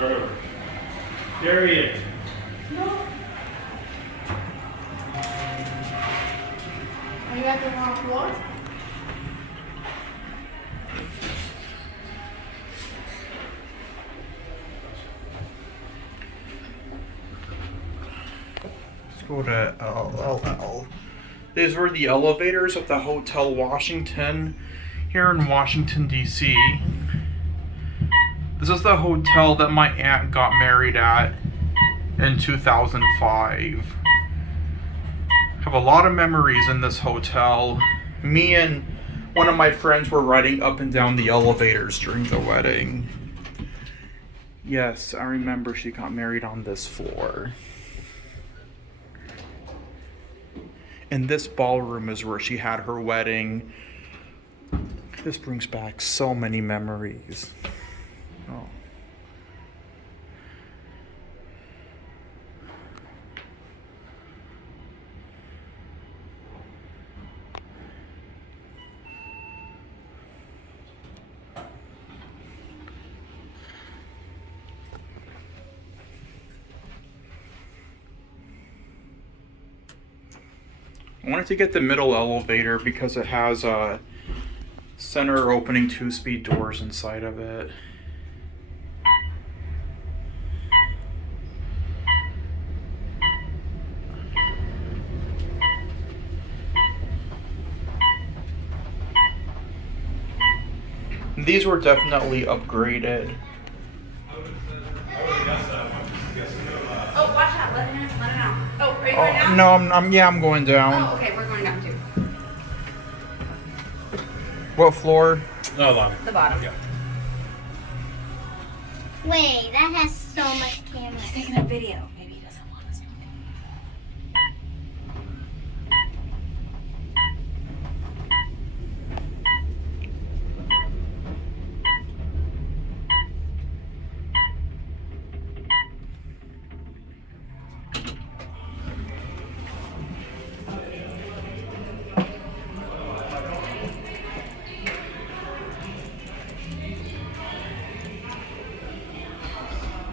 There he is. Are you at the wrong floor? Let's go to LLL. These were the elevators at the Hotel Washington here in Washington, D.C. This is the hotel that my aunt got married at in 2005. Have a lot of memories in this hotel. Me and one of my friends were riding up and down the elevators during the wedding. Yes, I remember she got married on this floor. And this ballroom is where she had her wedding. This brings back so many memories. Oh. I wanted to get the middle elevator because it has a center opening 2-speed doors inside of it. These were definitely upgraded. Oh, watch out. Let it out. Oh, are you going down? No, I'm going down. Oh, okay. We're going down too. What floor? No, bottom. The bottom. Yeah. Wait, that has so much camera. He's taking a video. Maybe he doesn't want us to.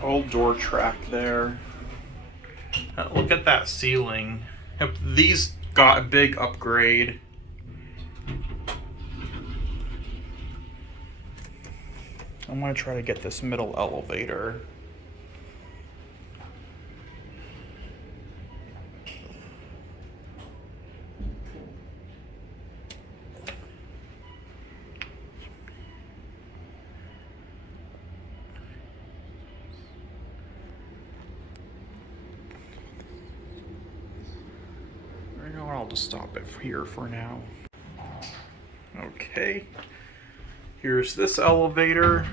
Old door track there. Look at that ceiling. Yep, these got a big upgrade. I'm gonna try to get this middle elevator. I'll just stop it here for now. Okay, here's this elevator.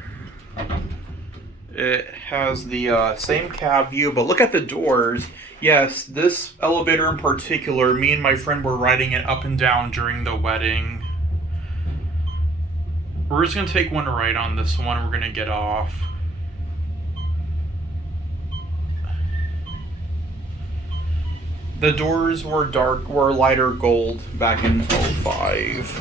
It has the same cab view, but look at the doors. Yes, this elevator in particular, me and my friend were riding it up and down during the wedding. We're just gonna take one ride on this one. We're gonna get off. The doors were lighter gold back in 2005.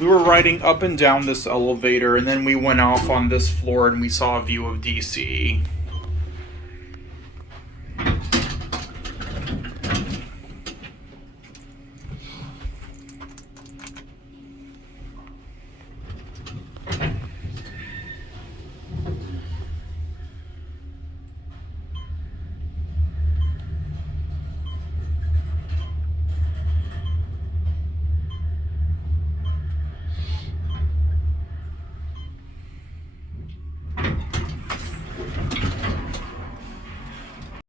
We were riding up and down this elevator, and then we went off on this floor and we saw a view of DC.